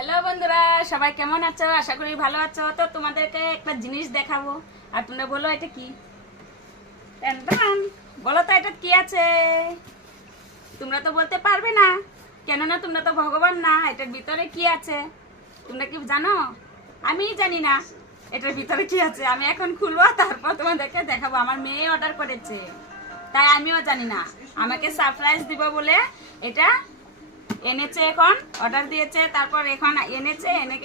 Hello বন্ধুরা, সবাই কেমন আছো? আশা করি ভালো আছো। তো তোমাদেরকে একটা জিনিস দেখাবো, আর তোমরা বলো এটা কি। বলো তো এটা কি আছে। তোমরা তো বলতে পারবে না, কেননা তোমরা তো ভগবান না। এটার ভিতরে কি আছে তোমরা কি জানো? আমি জানি না এটার ভিতরে কি আছে। আমি এখন খুলবো, তারপর তোমাদেরকে দেখাবো। আমার মেয়ে অর্ডার করেছে, তাই আমিও জানি না। আমাকে সারপ্রাইজ দিব বলে এটা এনেছে, এখন অর্ডার দিয়েছে, তারপর এখন এনেছে, এনে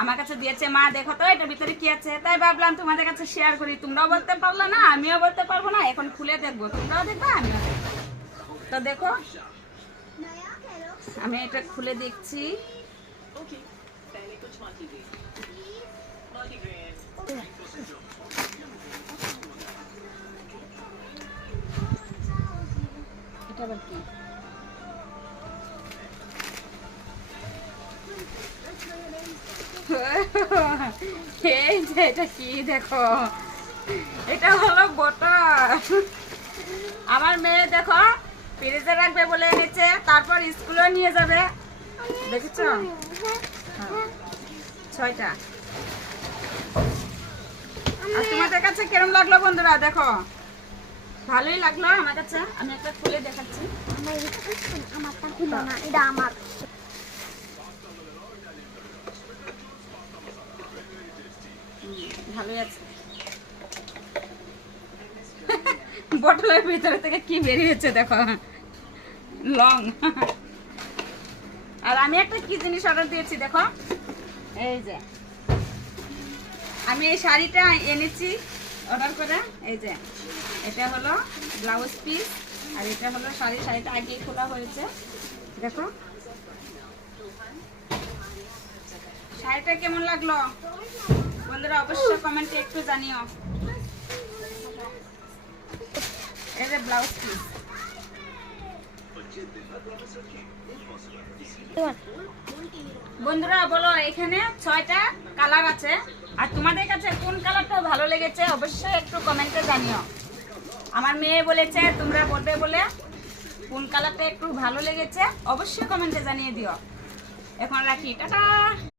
আমার কাছে দিয়েছে। মা দেখো তো এটার ভিতরে কি আছে। তাই ভাবলাম তোমাদের কাছে শেয়ার করি। তোমরাও বলতে পারলো না, আমিও বলতে পারবো না। এখন খুলে দেখবো, তোমরাও দেখবে আমিও দেখবো। তো দেখো, আমি এটা খুলে দেখছি। এটা আবার কি? এই যে এটা কি দেখো, এটা হলো বোতল। আমার মেয়ে দেখো ফ্রিজে রাখবে বলে এনেছে, তারপর স্কুলে নিয়ে যাবে। দেখেছো? 6টা। আর তোমাদের কাছে কেমন লাগলো বন্ধুরা? দেখো, ভালোই লাগলো আমার কাছে। আমি একটা খুলে দেখাচ্ছি। আমারটা খুলো না, এটা আমার। ভালোই আছে। বোতলের ভিতরে থেকে কি বেরিয়েছে দেখো, লং। আর আমি একটা কি জিনিস অর্ডার দিয়েছি দেখো, এই যে আমি এই শাড়িটা এনেছি অর্ডার করে। এই যে এটা হলো ব্লাউজ পিস, আর এটা হলো শাড়িটা আগেই খোলা হয়েছে। দেখো শাড়িটা কেমন লাগলো বন্ধুরা, অবশ্যই কমেন্টে একটু জানিও। এই যে ব্লাউজ পিস। বন্ধুরা বলো, এখানে 6টা কালার আছে, আর তোমাদের কাছে কোন কালারটা ভালো লেগেছে অবশ্যই একটু কমেন্টে জানিও। আমার মেয়ে বলেছে তোমরা বলবে বলে, কোন কালারটা একটু ভালো লেগেছে অবশ্যই কমেন্টে জানিয়ে দিও। এখন রাখি, টাটা।